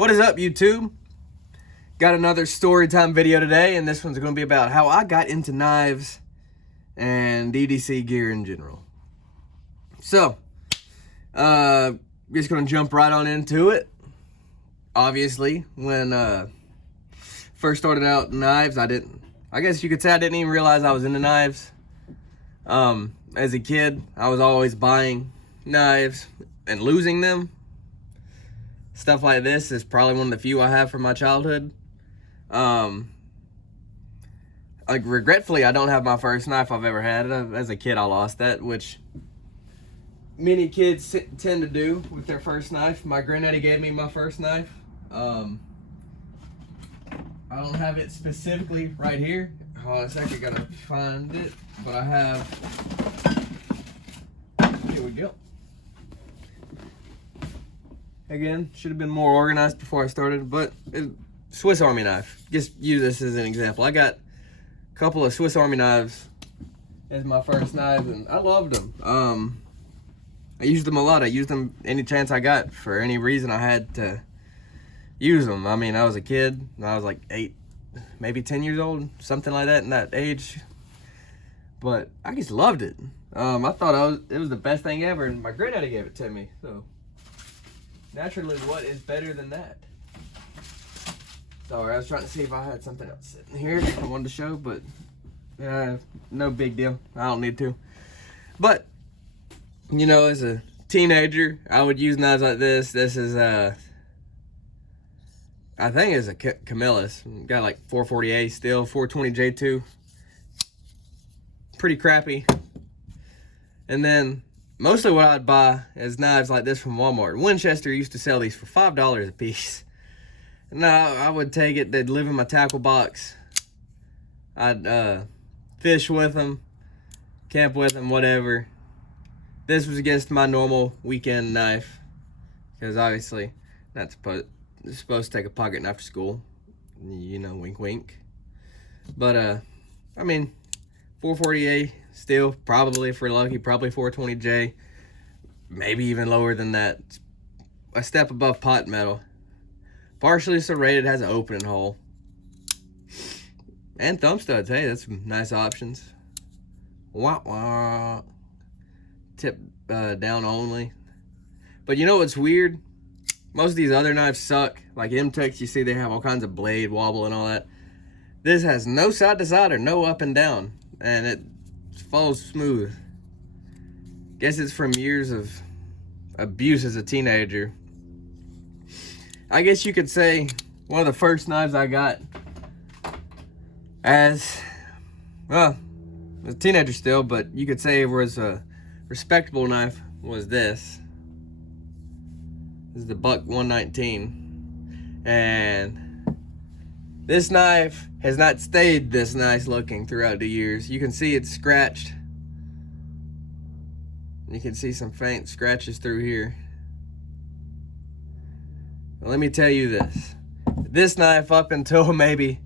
What is up, YouTube? Got another story time video today, and this one's going to be about how I got into knives and EDC gear in general. So, just going to jump right on into it. Obviously, when first started out knives, I guess you could say I didn't even realize I was into knives. As a kid, I was always buying knives and losing them. Stuff like this is probably one of the few I have from my childhood. Like, regretfully, I don't have my first knife I've ever had. As a kid, I lost that, which many kids tend to do with their first knife. My granddaddy gave me my first knife. I don't have it specifically right here. Hold on a second, I gotta find it. But I have, here we go. Again, should have been more organized before I started, but Swiss Army knife. Just use this as an example. I got a couple of Swiss Army knives as my first knives, and I loved them. I used them a lot. I used them any chance I got. For any reason I had to use them. I mean, I was a kid. I was like 8, maybe 10 years old, something like that in that age. But I just loved it. I thought it was the best thing ever, and my granddaddy gave it to me. So naturally, what is better than that? Sorry, I was trying to see if I had something else sitting here I wanted to show, but no big deal. I don't need to. But you know, as a teenager, I would use knives like this. This is I think it's a Camillus. Got like 440A still, 420J2. Pretty crappy. And then mostly what I'd buy is knives like this from Walmart. Winchester used to sell these for $5 a piece. And I would take it. They'd live in my tackle box. I'd fish with them, camp with them, whatever. This was against my normal weekend knife, because obviously not supposed to take a pocket knife to school. You know, wink wink. But I mean, 440A still, probably if we're lucky, probably 420J, maybe even lower than that. It's a step above pot metal. Partially serrated, has an opening hole. And thumb studs, hey, that's some nice options. Wah wah. Tip down only. But you know what's weird? Most of these other knives suck. Like M-Tex, you see they have all kinds of blade wobble and all that. This has no side to side or no up and down. And it falls smooth. Guess it's from years of abuse as a teenager. I guess you could say one of the first knives I got as, well, I was a teenager still, but you could say it was a respectable knife was this. This is the Buck 119. And this knife has not stayed this nice looking throughout the years. You can see it's scratched. You can see some faint scratches through here. Well, let me tell you this. This knife up until maybe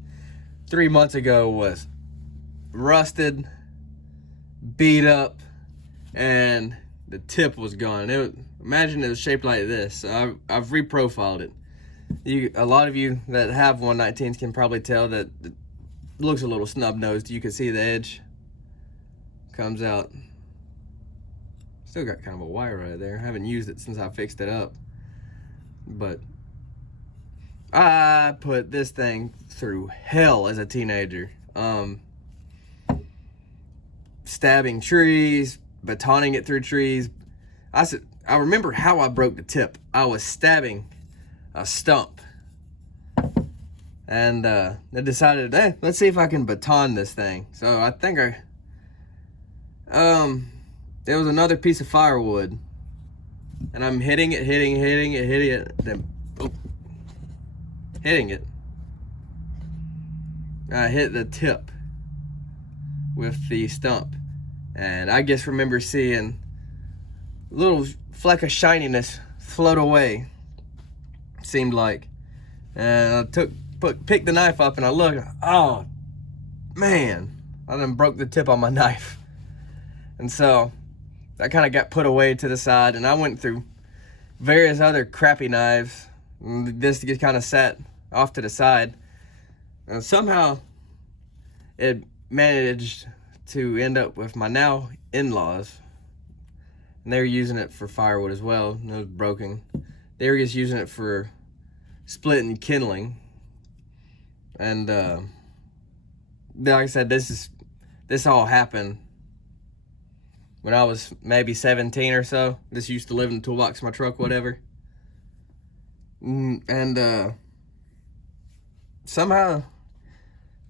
3 months ago was rusted, beat up, and the tip was gone. Imagine it was shaped like this. So I've reprofiled it. A lot of you that have 119s can probably tell that it looks a little snub-nosed. You can see the edge comes out. Still got kind of a wire right there. I haven't used it since I fixed it up. But I put this thing through hell as a teenager. Stabbing trees, batoning it through trees. I remember how I broke the tip. I was stabbing a stump. And I decided, hey, let's see if I can baton this thing. So I think there was another piece of firewood. And I'm hitting it, then hitting it. I hit the tip with the stump. And I just remember seeing a little fleck of shininess float away, seemed like. And I picked the knife up and I looked, oh man, I done broke the tip on my knife. And so that kind of got put away to the side, and I went through various other crappy knives This just kind of sat off to the side. And somehow it managed to end up with my now in-laws. And they were using it for firewood as well. It was broken. They were just using it for splitting kindling. And like I said, this all happened when I was maybe 17 or so. This used to live in the toolbox of my truck, whatever. And somehow,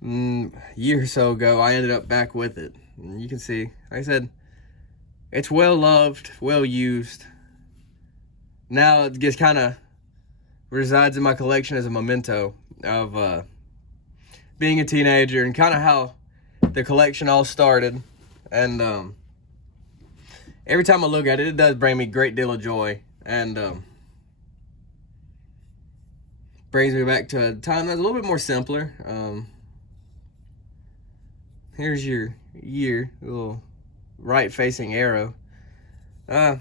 a year or so ago, I ended up back with it. And you can see, like I said, it's well loved, well used. Now it just kind of resides in my collection as a memento of being a teenager and kind of how the collection all started. And every time I look at it, it does bring me a great deal of joy. And brings me back to a time that's a little bit more simpler. Here's your year, a little right-facing arrow. I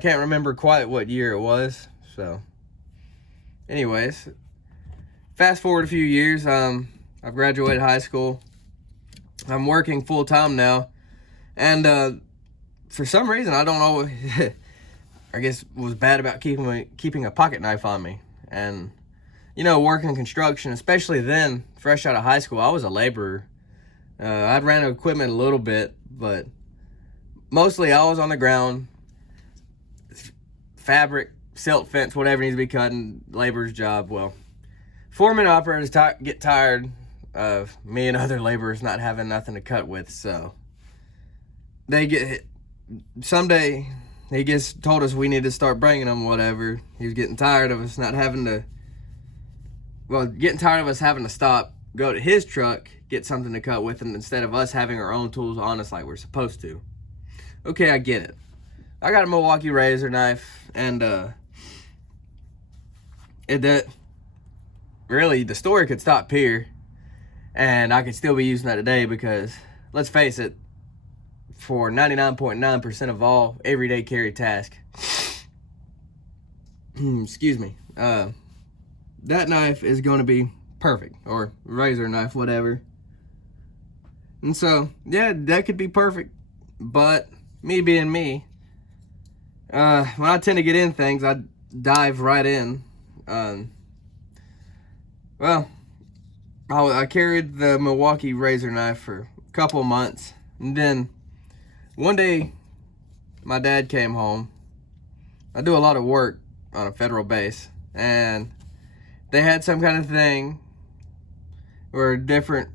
can't remember quite what year it was, so anyways, fast forward a few years. I've graduated high school. I'm working full-time now, and for some reason, I don't know, I guess was bad about keeping a pocket knife on me. And, you know, working construction, especially then, fresh out of high school, I was a laborer. I'd ran equipment a little bit, but mostly I was on the ground, fabric, silt fence, whatever needs to be cut, laborer's job. Well, foreman operators get tired of me and other laborers not having nothing to cut with, so someday he just told us we need to start bringing them, whatever. He was getting tired of us getting tired of us having to stop, go to his truck, get something to cut with, and instead of us having our own tools on us like we're supposed to. Okay, I get it. I got a Milwaukee razor knife, and really, the story could stop here, and I could still be using that today because, let's face it, for 99.9% of all everyday carry task, excuse me, that knife is going to be perfect, or razor knife, whatever. And so, yeah, that could be perfect, but me being me, when I tend to get in things, I dive right in. Well, I carried the Milwaukee razor knife for a couple months, and then one day, my dad came home. I do a lot of work on a federal base, and they had some kind of thing or different,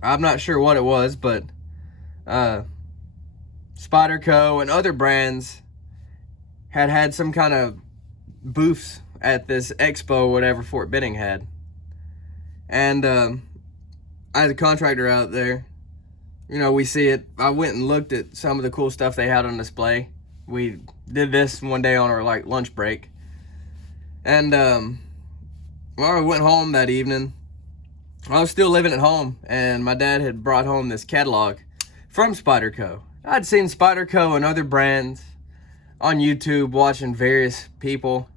I'm not sure what it was, but Spyderco and other brands had some kind of booths at this expo, whatever Fort Benning had. And I had a contractor out there. You know, we see it. I went and looked at some of the cool stuff they had on display. We did this one day on our lunch break. And I went home that evening. I was still living at home, and my dad had brought home this catalog from Spyderco. I'd seen Spyderco and other brands on YouTube, watching various people.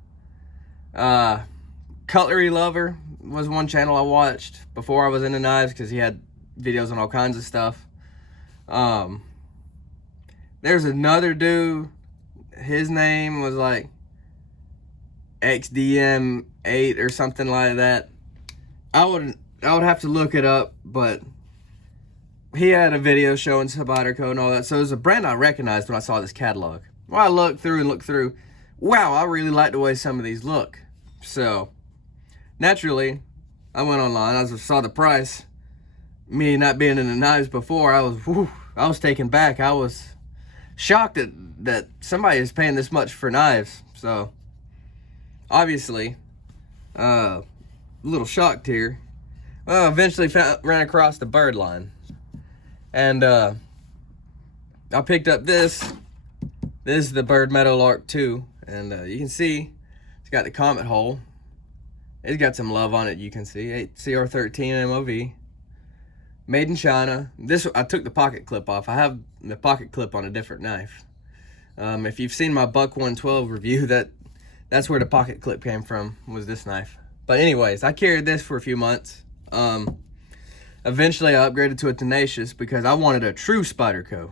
Cutlery Lover was one channel I watched before I was into knives because he had videos on all kinds of stuff. There's another dude, his name was like XDM8 or something like that. I would have to look it up, but he had a video showing Spyderco and all that. So it was a brand I recognized when I saw this catalog. Well, I looked through. Wow, I really like the way some of these look. So naturally, I went online. I saw the price. Me not being into knives before, I was taken back. I was shocked that somebody is paying this much for knives. So obviously, a little shocked here. Well, eventually ran across the bird line, and I picked up this. This is the Bird Meadow Lark 2, and you can see it's got the comet hole. It's got some love on it, you can see. 8CR13 MOV. Made in China. This, I took the pocket clip off. I have the pocket clip on a different knife. If you've seen my Buck 112 review, that That's where the pocket clip came from, was this knife. But anyways, I carried this for a few months. Eventually I upgraded to a tenacious because I wanted a true Spyderco.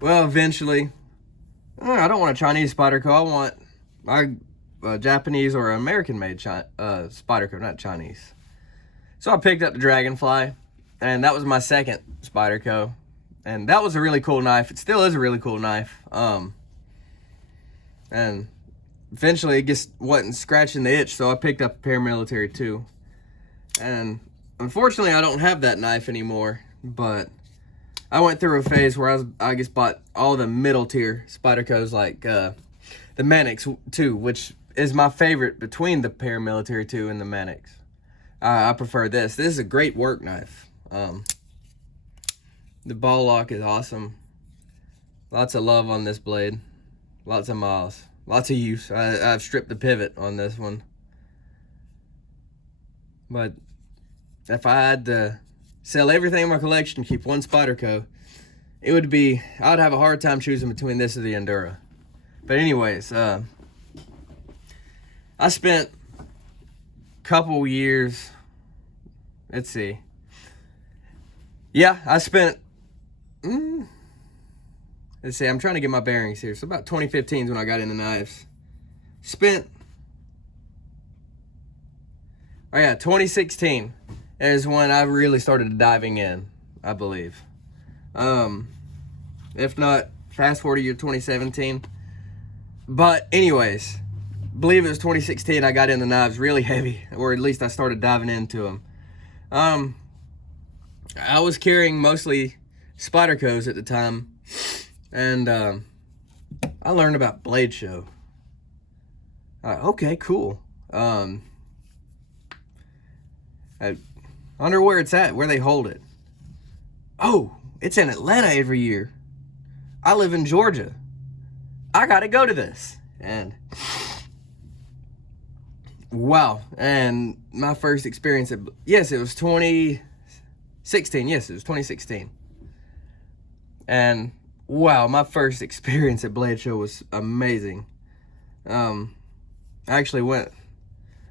Well, eventually, I don't want a Chinese Spyderco. I want a Japanese or American-made Spyderco, not Chinese. So I picked up the Dragonfly, and that was my second Spyderco. And that was a really cool knife. It still is a really cool knife. And eventually it just wasn't scratching the itch, so I picked up a paramilitary too. And unfortunately I don't have that knife anymore, but I went through a phase where I just bought all the middle tier Spydercos, like the Mannix 2, which is my favorite between the paramilitary 2 and the Mannix. I prefer this. This is a great work knife. The ball lock is awesome. Lots of love on this blade. Lots of miles. Lots of use. I've stripped the pivot on this one. But if I had to sell everything in my collection, keep one Spyderco, I'd have a hard time choosing between this or the Endura. But anyways, I spent a couple years, let's see. Yeah, I spent, let's see, I'm trying to get my bearings here. So about 2015 is when I got into knives. 2016 is when I really started diving in, I believe. If not, fast forward to year 2017. But anyways, believe it was 2016 I got into knives really heavy, or at least I started diving into them. I was carrying mostly Spydercos at the time, and I learned about Blade Show. Okay, cool. I wonder where it's at, where they hold it. Oh, it's in Atlanta every year. I live in Georgia. I gotta go to this. And wow. And my first experience it was 2016. Yes, it was 2016. And wow, my first experience at Blade Show was amazing. I actually went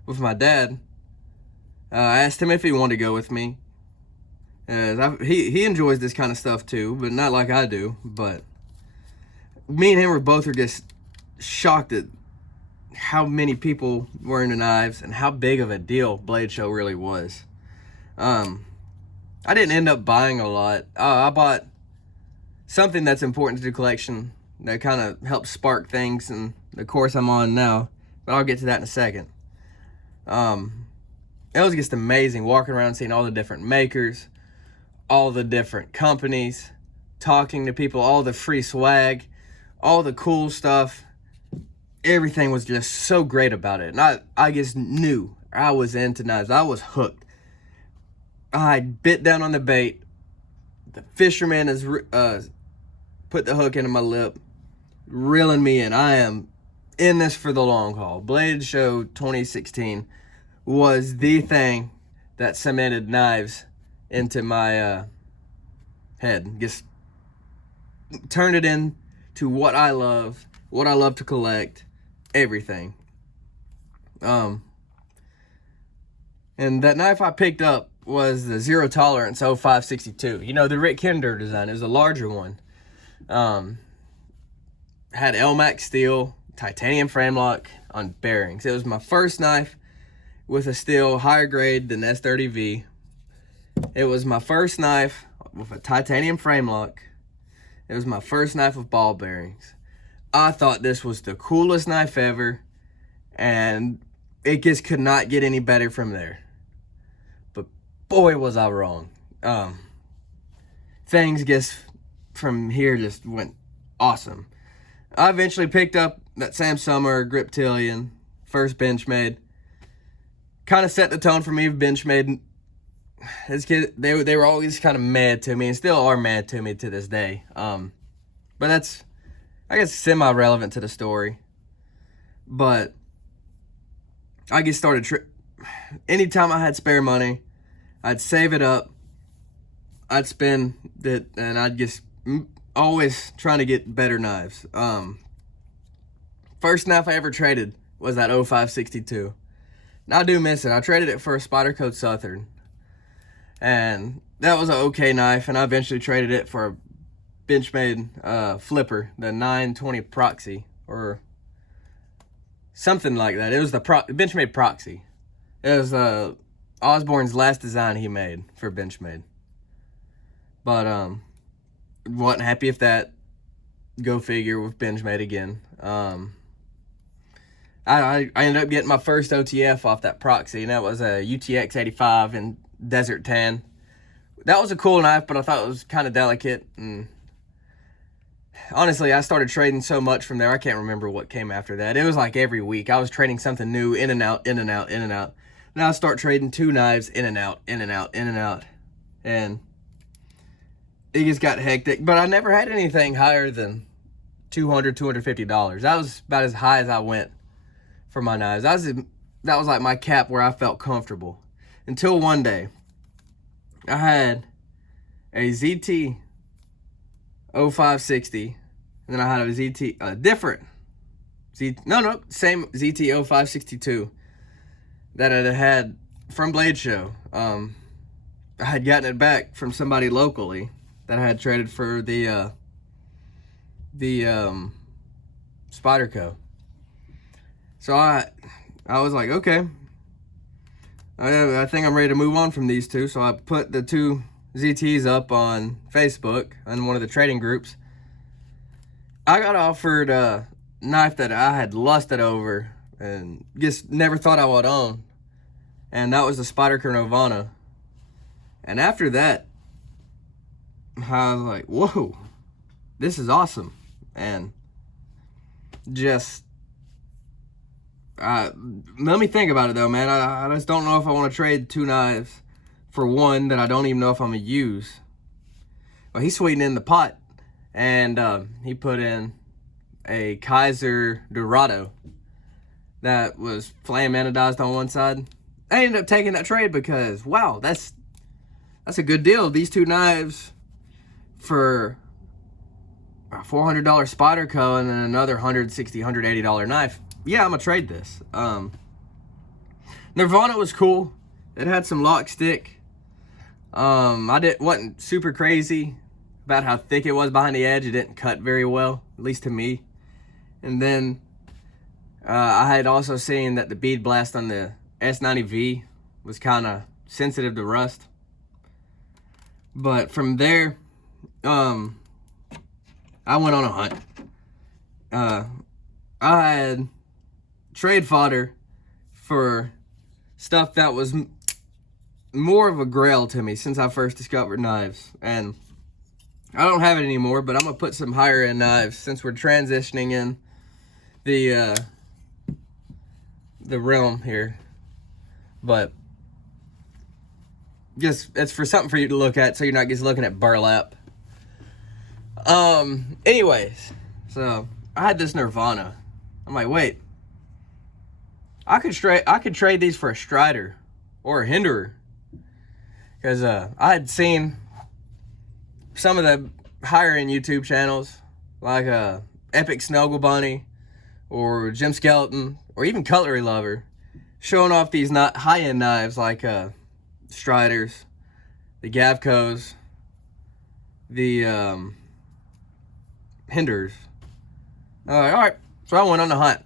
with my dad. I asked him if he wanted to go with me. He enjoys this kind of stuff too, but not like I do. But me and him were just shocked at how many people were into knives and how big of a deal Blade Show really was. I didn't end up buying a lot. I bought something that's important to the collection that kind of helps spark things in the course I'm on now, but I'll get to that in a second. It was just amazing walking around, seeing all the different makers, all the different companies, talking to people, all the free swag, all the cool stuff. Everything was just so great about it. And I just knew I was into knives. I was hooked. I bit down on the bait. The fisherman has put the hook into my lip, reeling me in. I am in this for the long haul. Blade Show 2016 was the thing that cemented knives into my head. Just turned it into what I love to collect, everything. And that knife I picked up was the Zero Tolerance 0562. You know, the Rick Kinder design. It was a larger one. Had Elmax steel, titanium frame lock on bearings. It was my first knife with a steel higher grade than S30V. It was my first knife with a titanium frame lock. It was my first knife with ball bearings. I thought this was the coolest knife ever, and it just could not get any better from there. But boy, was I wrong. Things just from here just went awesome. I eventually picked up that Sam Summer Griptilian, first Benchmade. Kind of set the tone for me of Benchmade. As kids, they were always kind of mad to me, and still are mad to me to this day. But that's, I guess, semi-relevant to the story. But I just started, anytime I had spare money, I'd save it up, I'd spend it, and I'd just always trying to get better knives. First knife I ever traded was that 0562. And I do miss it. I traded it for a Spyderco Southern. And that was an okay knife, and I eventually traded it for a Benchmade flipper, the 920 Proxy, or something like that. It was the Benchmade Proxy. It was Osborne's last design he made for Benchmade. But wasn't happy with that. Go figure with Benchmade again. I ended up getting my first OTF off that Proxy, and that was a UTX 85 in Desert Tan. That was a cool knife, but I thought it was kind of delicate. And honestly, I started trading so much from there, I can't remember what came after that. It was like every week. I was trading something new, in and out, in and out, in and out. Now I start trading 2 knives, in and out, in and out, in and out. And it just got hectic. But I never had anything higher than $200, $250. That was about as high as I went for my knives. That was like my cap where I felt comfortable. Until one day, I had a ZT 0560, and then I had a ZT, same ZT 0562 that I had from Blade Show. I had gotten it back from somebody locally that I had traded for the Spyderco. So I was like, okay, I think I'm ready to move on from these two. So I put the 2 ZTs up on Facebook on one of the trading groups. I got offered a knife that I had lusted over and just never thought I would own, and that was the Spyderco Nirvana. And after that, I was like, whoa, this is awesome. And just let me think about it though, man. I just don't know if I want to trade 2 knives for one that I don't even know if I'm gonna use. Well, he sweetened in the pot, and he put in a Kaiser Dorado that was flame anodized on one side. I ended up taking that trade because, wow, that's a good deal. These 2 knives for a $400 Spyderco and then another $160, $180 knife. Yeah, I'm gonna trade this. Nirvana was cool. It had some lock stick. Wasn't super crazy about how thick it was behind the edge. It didn't cut very well, at least to me. And then I had also seen that the bead blast on the S90V was kind of sensitive to rust. But from there, I went on a hunt. I had trade fodder for stuff that was more of a grail to me since I first discovered knives. And I don't have it anymore, but I'm going to put some higher end knives since we're transitioning in the realm here. But just, it's for something for you to look at so you're not just looking at burlap. Anyways, so I had this Nirvana. I'm like, wait, I could trade these for a Strider or a Hinderer, because I had seen some of the higher end YouTube channels like Epic Snuggle Bunny or Jim Skeleton or even Cutlery Lover showing off these high end knives like Striders, the Gavcos, the Hinderers. I was like, all right, so I went on the hunt.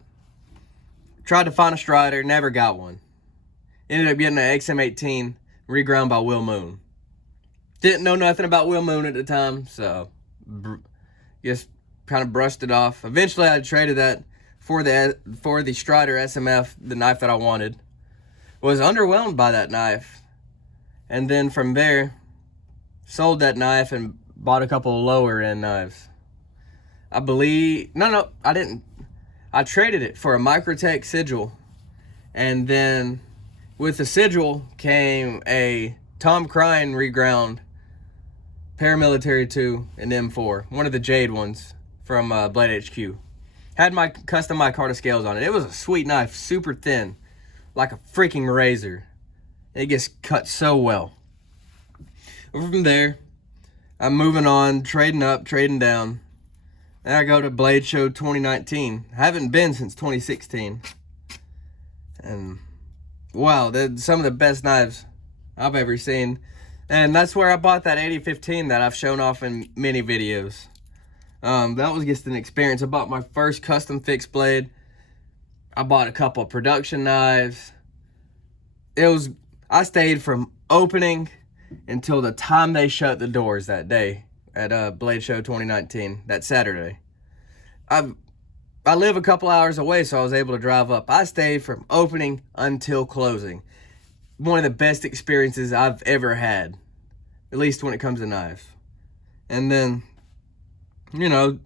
Tried to find a Strider, never got one. Ended up getting an XM18 reground by Will Moon. Didn't know nothing about Will Moon at the time, so just kind of brushed it off. Eventually, I traded that for the Strider SMF, the knife that I wanted. Was underwhelmed by that knife, and then from there, sold that knife and bought a couple of lower end knives. I believe I didn't. I traded it for a Microtech Sigil, and then with the Sigil came a Tom Crine reground Paramilitary 2 and M4, one of the Jade ones from Blade HQ. Had my custom micarta scales on it. It was a sweet knife, super thin, like a freaking razor. It just cut so well. From there, I'm moving on, trading up, trading down. And I go to Blade Show 2019. I haven't been since 2016. And wow, they're some of the best knives I've ever seen. And that's where I bought that 8015 that I've shown off in many videos. That was just an experience. I bought my first custom fixed blade. I bought a couple of production knives. I stayed from opening until the time they shut the doors that day at Blade Show 2019, that Saturday. I live a couple hours away, so I was able to drive up. I stayed from opening until closing. One of the best experiences I've ever had, at least when it comes to knives. And then, you know,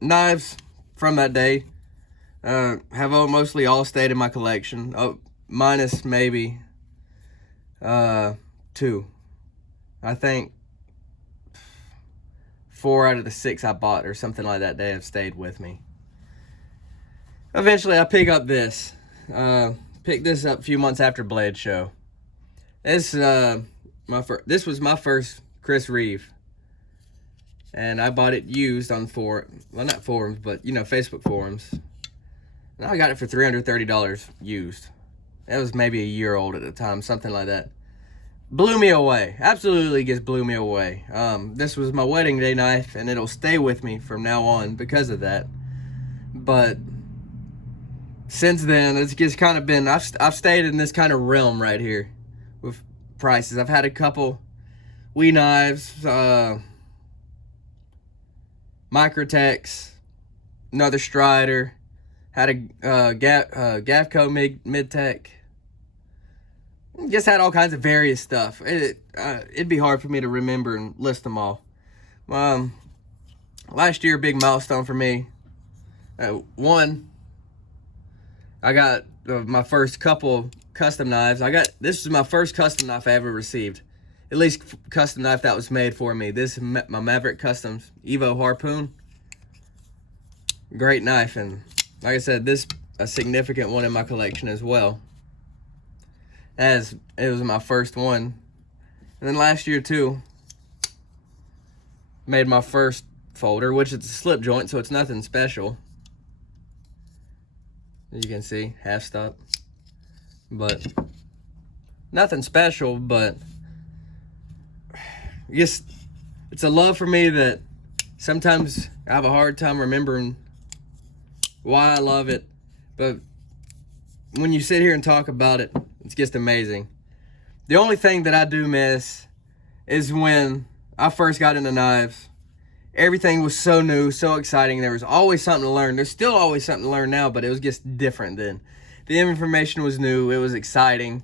knives from that day have mostly all stayed in my collection, minus maybe 2. I think 4 out of the 6 I bought or something like that day have stayed with me. Eventually, I pick up this. Picked this up a few months after Blade Show. This was my first Chris Reeve, and I bought it used on not forums, but you know, Facebook forums. And I got it for $330 used. It was maybe a year old at the time, something like that. Blew me away. Absolutely just blew me away. This was my wedding day knife, and it'll stay with me from now on because of that. But since then, it's just kind of been, I've stayed in this kind of realm right here with prices. I've had a couple wee knives, Microtechs, another Strider, had a Gavco mid-tech. Just had all kinds of various stuff. It'd be hard for me to remember and list them all. Last year, big milestone for me. I got my first couple custom knives. This is my first custom knife I ever received. At least custom knife that was made for me. This is my Maverick Customs Evo Harpoon. Great knife, and like I said, this a significant one in my collection as well, as it was my first one. And then last year too, made my first folder, which is a slip joint, so it's nothing special. As you can see, half stop, but nothing special. But just, it's a love for me that sometimes I have a hard time remembering why I love it, but when you sit here and talk about it, it's just amazing. The only thing that I do miss is when I first got into knives. Everything was so new, so exciting. There was always something to learn. There's still always something to learn now, but it was just different then. The information was new. It was exciting.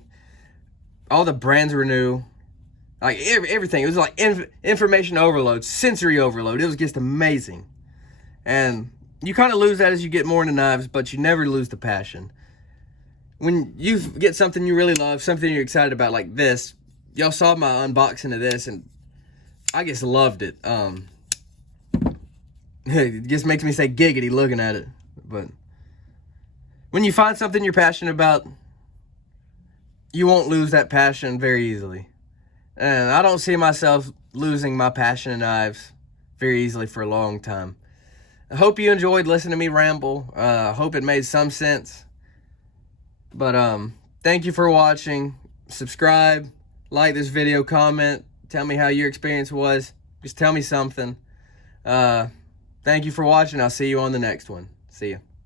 All the brands were new. Like everything. It was like information overload, sensory overload. It was just amazing. And you kind of lose that as you get more into knives, but you never lose the passion. When you get something you really love, something you're excited about, like this, y'all saw my unboxing of this, and I just loved it. It just makes me say giggity looking at it. But when you find something you're passionate about, you won't lose that passion very easily. And I don't see myself losing my passion in knives very easily for a long time. I hope you enjoyed listening to me ramble. I hope it made some sense. But thank you for watching. Subscribe, like this video, comment, tell me how your experience was. Just tell me something. Thank you for watching. I'll see you on the next one. See ya.